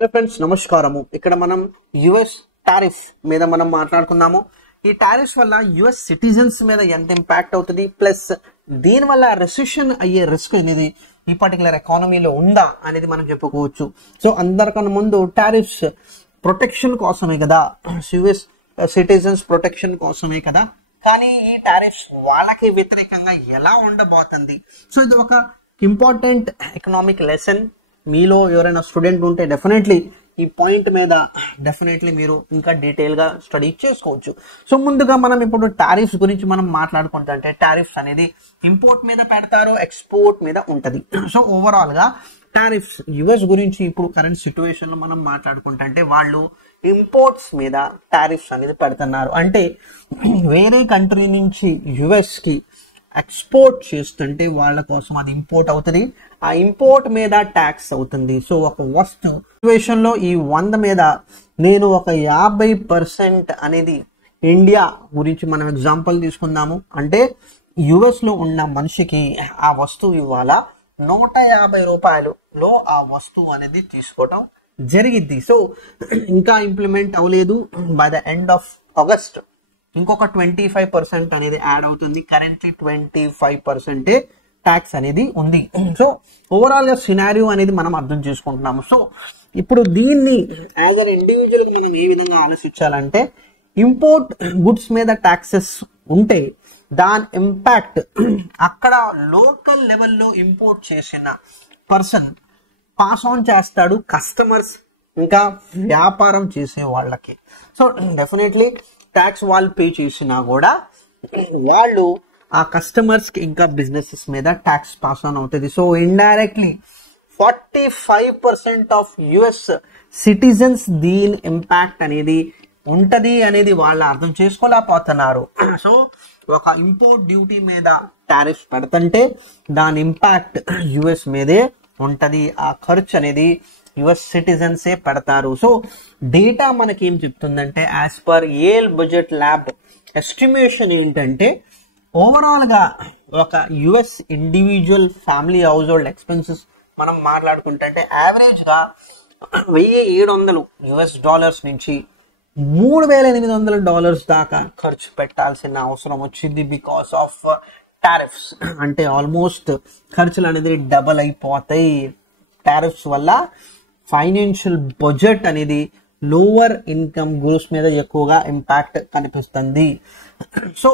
Hello friends, నమస్కారము. ఇక్కడ మనం యుఎస్ టారిఫ్ మీద మనం మాట్లాడుకుందాము. ఈ టారిఫ్స్ వల్ల యుఎస్ సిటిజన్స్ మీద ఎంత ఇంపాక్ట్ అవుతుంది, ప్లస్ దీని వల్ల రెసిషన్ అయ్యే రిస్క్ అనేది ఈ పర్టికులర్ ఎకానమీలో ఉందా అనేది మనం చెప్పుకోవచ్చు. సో అందరికన్నా ముందు టారిఫ్స్ ప్రొటెక్షన్ కోసమే కదా, యుఎస్ సిటిజన్స్ ప్రొటెక్షన్ కోసమే కదా, కానీ ఈ టారిఫ్స్ వాళ్ళకి వ్యతిరేకంగా ఎలా ఉండబోతుంది. సో ఇది ఒక ఇంపార్టెంట్ ఎకనామిక్ లెసన్. మీలో ఎవరైనా స్టూడెంట్ ఉంటే డెఫినెట్లీ ఈ పాయింట్ మీద డెఫినెట్లీ మీరు ఇంకా డీటెయిల్ గా స్టడీ చేసుకోవచ్చు. సో ముందుగా మనం ఇప్పుడు టారిఫ్స్ గురించి మనం మాట్లాడుకుంటా అంటే టారిఫ్స్ అనేది ఇంపోర్ట్ మీద పెడతారు, ఎక్స్పోర్ట్ మీద ఉంటది. సో ఓవరాల్ గా టారిఫ్స్ యుఎస్ గురించి ఇప్పుడు కరెంట్ సిచ్యువేషన్ లో మనం మాట్లాడుకుంటా అంటే వాళ్ళు ఇంపోర్ట్స్ మీద టారిఫ్స్ అనేది పెడుతున్నారు. అంటే వేరే కంట్రీ నుంచి యుఎస్ కి ఎక్స్పోర్ట్ చేస్తుంటే వాళ్ళ కోసం అది ఇంపోర్ట్ అవుతుంది, ఆ ఇంపోర్ట్ మీద ట్యాక్స్ అవుతుంది. సో ఒక వస్తు సిచ్యువేషన్ లో ఈ 100 మీద నేను ఒక 50% అనేది ఇండియా గురించి మనం ఎగ్జాంపుల్ తీసుకుందాము. అంటే యుఎస్ లో ఉన్న మనిషికి ఆ వస్తువు ఇవ్వాలా, 150 రూపాయలులో ఆ వస్తువు అనేది తీసుకోవటం జరిగింది. సో ఇంకా ఇంప్లిమెంట్ అవ్వలేదు. By the end of August ఇంకొక 25% అనేది యాడ్ అవుతుంది. కరెంట్లీ 25% ట్యాక్స్ అనేది ఉంది. సో ఓవరాల్ గా సినారియో అనేది మనం అర్థం చేసుకుంటున్నాము. సో ఇప్పుడు దీన్ని యాజ్ అన్ ఇండివిజువల్ గా మనం ఏ విధంగా ఆలోచించాలంటే, ఇంపోర్ట్ గుడ్స్ మీద ట్యాక్సెస్ ఉంటే దాని ఇంపాక్ట్ అక్కడ లోకల్ లెవెల్లో ఇంపోర్ట్ చేసిన పర్సన్ పాస్ ఆన్ చేస్తాడు కస్టమర్స్ ఇంకా వ్యాపారం చేసే వాళ్ళకి. సో డెఫినెట్లీ ట్యాక్స్ వాళ్ళు పే చేసినా కూడా వాళ్ళు ఆ కస్టమర్స్ కి ఇంకా బిజినెసెస్ మీద ట్యాక్స్ పాస్ ఆన్ అవుతుంది. So indirectly 45% of US citizens దీని ఇంపాక్ట్ అనేది ఉంటది అనేది వాళ్ళు అర్థం చేసుకోలేకపోతున్నారు. సో ఒక ఇంపోర్ట్ డ్యూటీ మీద టారిఫ్ పెడుతుంటే దాని ఇంపాక్ట్ యుఎస్ మీదే ఉంటది. ఆ ఖర్చు అనేది యుఎస్ సిటిజన్సే పెడతారు. సో డేటా మనకి ఏం చెప్తుందంటే, యాజ్ పర్ ఏల్ బడ్జెట్ ల్యాబ్ ఎస్టిమేషన్ ఏంటంటే, ఓవరాల్ గా ఒక US individual family house hold expenses మనం మాట్లాడుకుంటే యావరేజ్ గా $1,700 నుంచి $3,800 దాకా ఖర్చు పెట్టాల్సిన అవసరం వచ్చింది బికాస్ ఆఫ్ టారిఫ్స్. అంటే ఆల్మోస్ట్ ఖర్చులు అనేది డబల్ అయిపోతాయి. టారిఫ్స్ వల్ల ఫైనాన్షియల్ బడ్జెట్ అనేది లోవర్ ఇన్కమ్ గ్రూప్స్ మీద ఎక్కువగా ఇంపాక్ట్ కనిపిస్తుంది. సో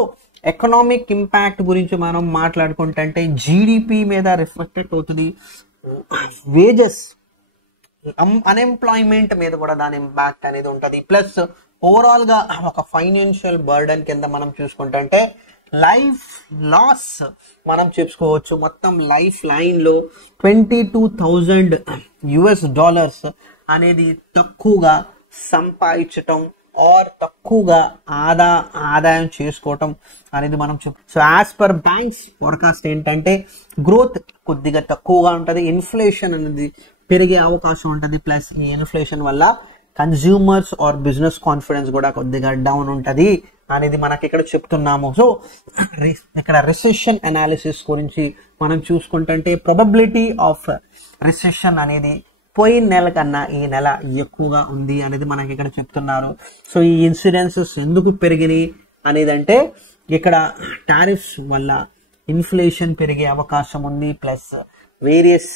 ఎకనామిక్ ఇంపాక్ట్ గురించి మనం మాట్లాడుకుంటే జీడిపి మీద రిఫ్లెక్టెడ్ అవుతుంది, వేజెస్ అన్ఎంప్లాయ్మెంట్ మీద కూడా దాని ఇంపాక్ట్ అనేది ఉంటుంది. ప్లస్ ఓవరాల్ గా ఒక ఫైనాన్షియల్ బర్డన్ కింద మనం చూసుకుంటే లైఫ్ లాస్ మనం చెప్పుకోవచ్చు. మొత్తం లైఫ్ లైన్ లో $22,000 అనేది తక్కువగా సంపాదించటం ఆర్ తక్కువగా ఆదాయం చేసుకోవటం అనేది మనం so as per banks forecast ఏంటంటే గ్రోత్ కొద్దిగా తక్కువగా ఉంటుంది, ఇన్ఫ్లేషన్ అనేది పెరిగే అవకాశం ఉంటుంది. ప్లస్ ఈ ఇన్ఫ్లేషన్ వల్ల కన్స్యూమర్స్ ఆర్ బిజినెస్ కాన్ఫిడెన్స్ కూడా కొద్దిగా డౌన్ ఉంటుంది అనేది మనకి ఇక్కడ చెప్తున్నాము. సో ఇక్కడ రిసెషన్ అనాలిసిస్ గురించి మనం చూసుకుంటే ప్రాబబిలిటీ ఆఫ్ రిసెషన్ అనేది పోయిన నెల కన్నా ఈ నెల ఎక్కువగా ఉంది అనేది మనకి ఇక్కడ చెప్తున్నారు. సో ఈ ఇన్సిడెన్సెస్ ఎందుకు పెరిగినాయి అనేది అంటే, ఇక్కడ టారిఫ్స్ వల్ల ఇన్ఫ్లేషన్ పెరిగే అవకాశం ఉంది. Plus various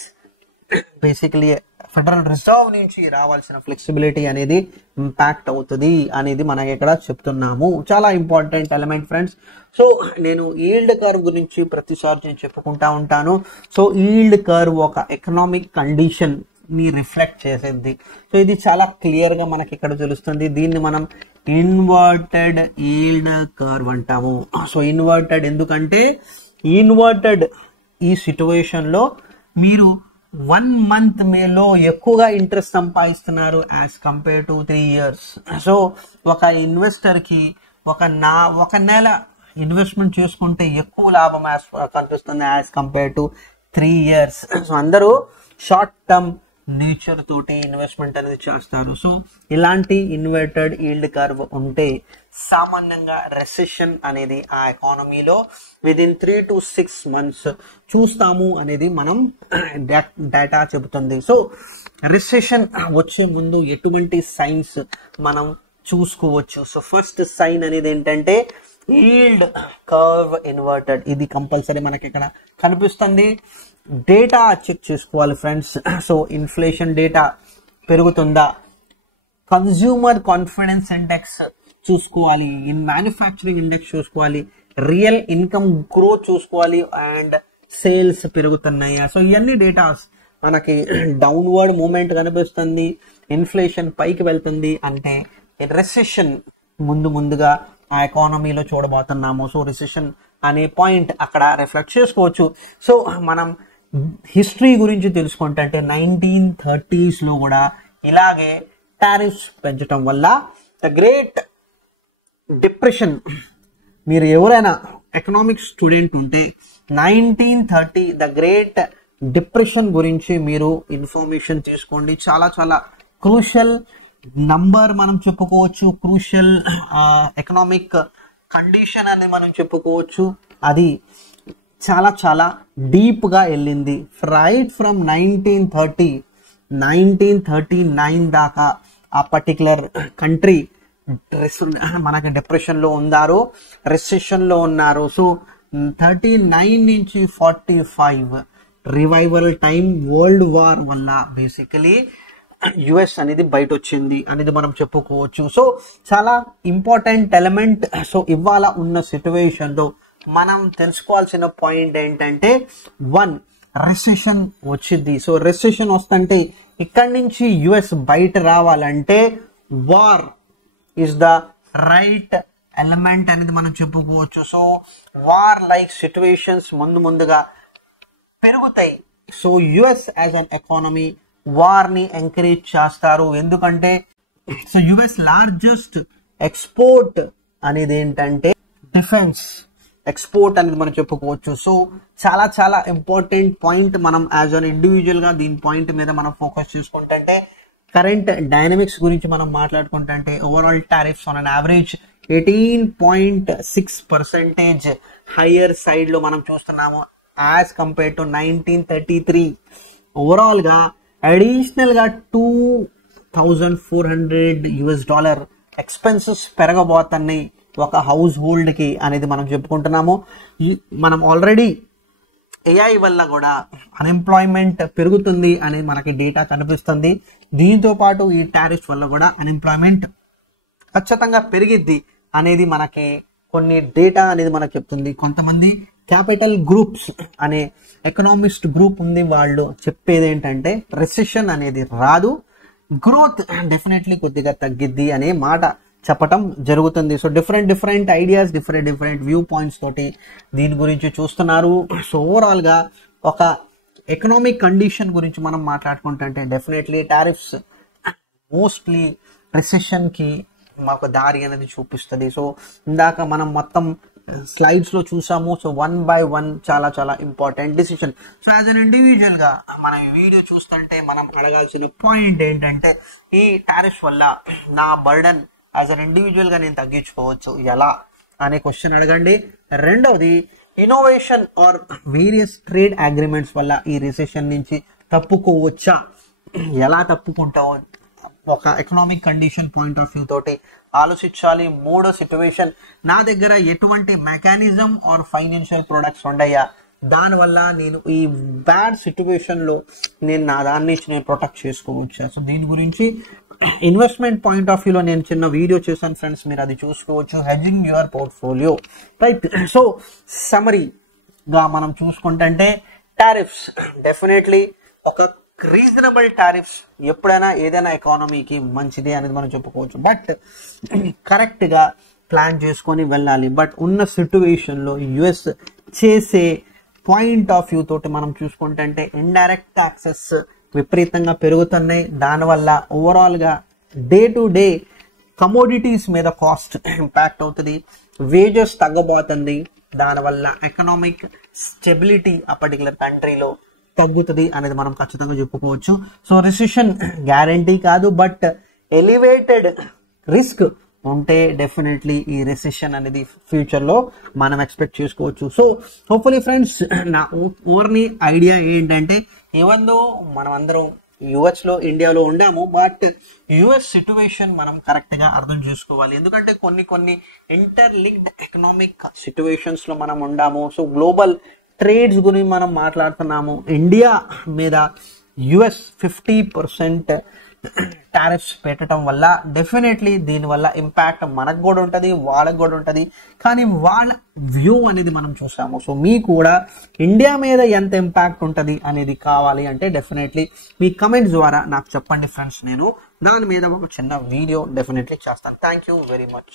basically federal reserve నుంచి రావాల్సిన ఫ్లెక్సిబిలిటీ అనేది ఇంపాక్ట్ అవుతుంది అనేది మనకి ఇక్కడ చెప్తున్నాము. చాలా ఇంపార్టెంట్ ఎలిమెంట్ ఫ్రెండ్స్. సో నేను ఈల్డ్ కర్వ్ గురించి ప్రతిసారి నేను చెప్పుకుంటా ఉంటాను. సో ఈల్డ్ కర్వ్ ఒక ఎకనామిక్ కండిషన్ ని రిఫ్లెక్ట్ చేసేది. సో ఇది చాలా క్లియర్ గా మనకి ఇక్కడ తెలుస్తుంది. దీన్ని మనం ఇన్వర్టెడ్ ఈల్డ్ కర్వ్ అంటాము. సో ఇన్వర్టెడ్ ఎందుకంటే, ఇన్వర్టెడ్ ఈ సిచ్యువేషన్ లో మీరు 1 month మేలో ఎక్కువగా ఇంట్రెస్ట్ సంపాదిస్తున్నారు as compare to 3 years. So ఒక ఇన్వెస్టర్ కి ఒక నెల ఇన్వెస్ట్మెంట్ చేసుకుంటే ఎక్కువ లాభం కనిపిస్తుంది as compare to 3 years. So అందరూ షార్ట్ టర్మ్ నేచర్ తోటి ఇన్వెస్ట్మెంట్ అనేది చేస్తారు. సో ఇలాంటి ఇన్వర్టెడ్ ఈల్డ్ కర్వ్ ఉంటే సామాన్యంగా రెసెషన్ అనేది ఆ ఎకానమీలో విదిన్ 3 to 6 months చూస్తాము అనేది మనం డేటా చెబుతుంది. సో రిసెషన్ వచ్చే ముందు ఎటువంటి సైన్స్ మనం చూసుకోవచ్చు. సో ఫస్ట్ సైన్ అనేది ఏంటంటే ఈల్డ్ కర్వ్ ఇన్వర్టెడ్. ఇది కంపల్సరీ మనకి ఇక్కడ కనిపిస్తుంది. డేటా చెక్ చేసుకోవాలి ఫ్రెండ్స్. సో ఇన్ఫ్లేషన్ డేటా పెరుగుతుందా, కన్స్యూమర్ కాన్ఫిడెన్స్ ఇండెక్స్ చూసుకోవాలి, ఇన్ మ్యానుఫ్యాక్చరింగ్ ఇండెక్స్ చూసుకోవాలి, రియల్ ఇన్కమ్ గ్రోత్ చూసుకోవాలి, అండ్ సేల్స్ పెరుగుతున్నాయా. సో ఇవన్నీ డేటాస్ మనకి డౌన్వర్డ్ మూమెంట్ కనిపిస్తుంది, ఇన్ఫ్లేషన్ పైకి వెళ్తుంది అంటే రెసెషన్ ముందుగా ఆ ఎకానమీలో చూడబోతున్నాము. సో రిసెషన్ అనే పాయింట్ అక్కడ రిఫ్లెక్ట్ చేసుకోవచ్చు. సో మనం హిస్టరీ గురించి తెలుసుకుంటే 1930s లో కూడా ఇలాగే టారిఫ్స్ పెంచడం వల్ల ద గ్రేట్ డిప్రెషన్, మీరు ఎవరైనా ఎకనామిక్స్ స్టూడెంట్ ఉంటే 1930 ద గ్రేట్ డిప్రెషన్ గురించి మీరు ఇన్ఫర్మేషన్ తీసుకోండి. చాలా చాలా క్రూషియల్ నంబర్ మనం చెప్పుకోవచ్చు, క్రూషియల్ ఎకనామిక్ కండిషన్ అని మనం చెప్పుకోవచ్చు. అది చాలా చాలా డీప్ గా వెళ్ళింది. రైట్ ఫ్రమ్ 1939 దాకా ఆ పర్టికులర్ కంట్రీ మనకి డిప్రెషన్ లో ఉన్నారు, రెసెషన్ లో ఉన్నారు. సో 39 నుంచి 45 రివైవల్ టైం వరల్డ్ వార్ వల్ల బేసికలీ యుఎస్ అనేది బయట వచ్చింది అనేది మనం చెప్పుకోవచ్చు. సో చాలా ఇంపార్టెంట్ ఎలిమెంట్. సో ఇవాళ ఉన్న సిచ్యువేషన్ లో మనం తెలుసుకోవాల్సిన పాయింట్ ఏంటంటే 1 రెసెషన్ వచ్చింది. సో రెసెషన్ వస్తుంటే ఇక్కడి నుంచి యుఎస్ బయట రావాలంటే war is the right element అనేది మనం చెప్పుకోవచ్చు. సో వార్ లైక్ సిచ్యువేషన్స్ ముందుగా పెరుగుతాయి. So US as an economy war ని ఎంకరేజ్ చేస్తారు. ఎందుకంటే సో యుఎస్ లార్జెస్ట్ ఎక్స్పోర్ట్ అనేది ఏంటంటే డిఫెన్స్ ఎక్స్పోర్ట్ అనేది మనం చెప్పుకోవచ్చు. సో చాలా చాలా ఇంపార్టెంట్ పాయింట్. మనం యాజ్ అన్ ఇండివిజువల్ గా దీని పాయింట్ మీద మనం ఫోకస్ చేసుకుంటే కరెంట్ డైనమిక్స్ గురించి మనం మాట్లాడుకుంటే overall tariffs on an average 18.6% higher side లో మనం చూస్తున్నాము యాజ్ కంపేర్ టు 1933. ఓవరాల్ గా అడిషనల్ గా $2,400 ఎక్స్పెన్సెస్ పెరగబోతున్నాయి ఒక హౌస్ హోల్డ్ కి అనేది మనం చెప్పుకుంటున్నాము. మనం ఆల్రెడీ ఏఐ వల్ల కూడా అన్ఎంప్లాయ్మెంట్ పెరుగుతుంది అనేది మనకి డేటా కనిపిస్తుంది. దీంతో పాటు ఈ టారిఫ్ వల్ల కూడా అన్ఎంప్లాయ్మెంట్ ఖచ్చితంగా పెరిగిద్ది అనేది మనకి కొన్ని డేటా అనేది మనకు చెప్తుంది. కొంతమంది క్యాపిటల్ గ్రూప్స్ అనే ఎకనామిస్ట్ గ్రూప్ ఉంది, వాళ్ళు చెప్పేది ఏంటంటే రెసెషన్ అనేది రాదు, గ్రోత్ డెఫినెట్లీ కొద్దిగా తగ్గిద్ది అనే మాట చెప్పటం జరుగుతుంది. So different ideas, different view points తోటి దీని గురించి చూస్తున్నారు. సో ఓవరాల్ గా ఒక ఎకనామిక్ కండిషన్ గురించి మనం మాట్లాడుకుంటే డెఫినెట్లీ టారిఫ్స్ మోస్ట్లీ రిసెషన్ కి మాకు దారి అనేది చూపిస్తుంది. సో ఇందాక మనం మొత్తం స్లైడ్స్ లో చూసాము. సో 1 by 1 చాలా చాలా important decision. So as an individual గా మనం ఈ వీడియో చూస్తుంటే మనం అడగాల్సిన పాయింట్ ఏంటంటే ఈ టారిఫ్ వల్ల నా బర్డన్ యాజ్ అన్ ఇండివిజువల్ గా నేను తగ్గించుకోవచ్చు ఎలా అనే క్వశ్చన్ అడగండి. రెండవది innovation or various trade agreements వల్ల ఈ రిసెషన్ నుంచి తప్పుకోవచ్చా, ఎలా తప్పుకుంటావో ఒక economic condition point of view తోటి ఆలోచించాలి. మూడో సిచ్యువేషన్, నా దగ్గర ఎటువంటి మెకానిజం ఆర్ ఫైనాన్షియల్ ప్రొడక్ట్స్ ఉండయా, దానివల్ల నేను ఈ బ్యాడ్ సిచ్యువేషన్ లో నేను నా దాన్ని నేను ప్రొటెక్ట్ చేసుకోవచ్చా. సో దీని గురించి ఇన్వెస్ట్మెంట్ పాయింట్ ఆఫ్ వ్యూలో నేను చిన్న వీడియో చేశాను ఫ్రెండ్స్, మీరు అది చూసుకోవచ్చు. Hedging your portfolio, right. So సమరీగా మనం చూసుకుంటే టారిఫ్స్ డెఫినెట్లీ ఒక రీజనబుల్ టారిఫ్స్ ఎప్పుడైనా ఏదైనా ఎకానమీకి మంచిది అనేది మనం చెప్పుకోవచ్చు. బట్ కరెక్ట్ గా ప్లాన్ చేసుకొని వెళ్ళాలి. బట్ ఉన్న సిచ్యువేషన్ లో యుఎస్ చేసే పాయింట్ ఆఫ్ వ్యూ తోటి మనం చూసుకుంటే ఇండైరెక్ట్ టాక్సెస్ విపరీతంగా పెరుగుతున్నాయి. దానివల్ల ఓవరాల్ గా డే టు డే కమోడిటీస్ మీద కాస్ట్ ఇంపాక్ట్ అవుతుంది, వేజెస్ తగ్గబోతుంది. దానివల్ల ఎకనామిక్ స్టెబిలిటీ ఆ పర్టికులర్ కంట్రీలో తగ్గుతుంది అనేది మనం ఖచ్చితంగా చెప్పుకోవచ్చు. సో రిసెషన్ గ్యారంటీ కాదు, బట్ ఎలివేటెడ్ రిస్క్ ఉంటే డెఫినెట్లీ ఈ రెసిషన్ అనేది ఫ్యూచర్ లో మనం ఎక్స్పెక్ట్ చేసుకోవచ్చు. సో హోప్ఫుల్లీ ఫ్రెండ్స్, నా ఓన్లీ ఐడియా ఏంటంటే, ఈవెన్ దో మనం అందరం యుఎస్ లో ఇండియాలో ఉండాము, బట్ యుఎస్ సిచ్యువేషన్ మనం కరెక్ట్ గా అర్థం చేసుకోవాలి. ఎందుకంటే కొన్ని ఇంటర్లింక్డ్ ఎకనామిక్ సిచ్యువేషన్స్ లో మనం ఉండాము. సో గ్లోబల్ ట్రేడ్స్ గురించి మనం మాట్లాడుతున్నాము. ఇండియా మీద యుఎస్ 50% టారిఫ్స్ పెట్టడం వల్ల డెఫినెట్లీ దీనివల్ల ఇంపాక్ట్ మనకు కూడా ఉంటుంది, వాళ్ళకు కూడా ఉంటుంది. కానీ వాళ్ళ వ్యూ అనేది మనం చూసాము. సో మీకు కూడా ఇండియా మీద ఎంత ఇంపాక్ట్ ఉంటుంది అనేది కావాలి అంటే డెఫినెట్లీ మీ కమెంట్స్ ద్వారా నాకు చెప్పండి ఫ్రెండ్స్. నేను దాని మీద ఒక చిన్న వీడియో డెఫినెట్లీ చేస్తాను. Thank you very much.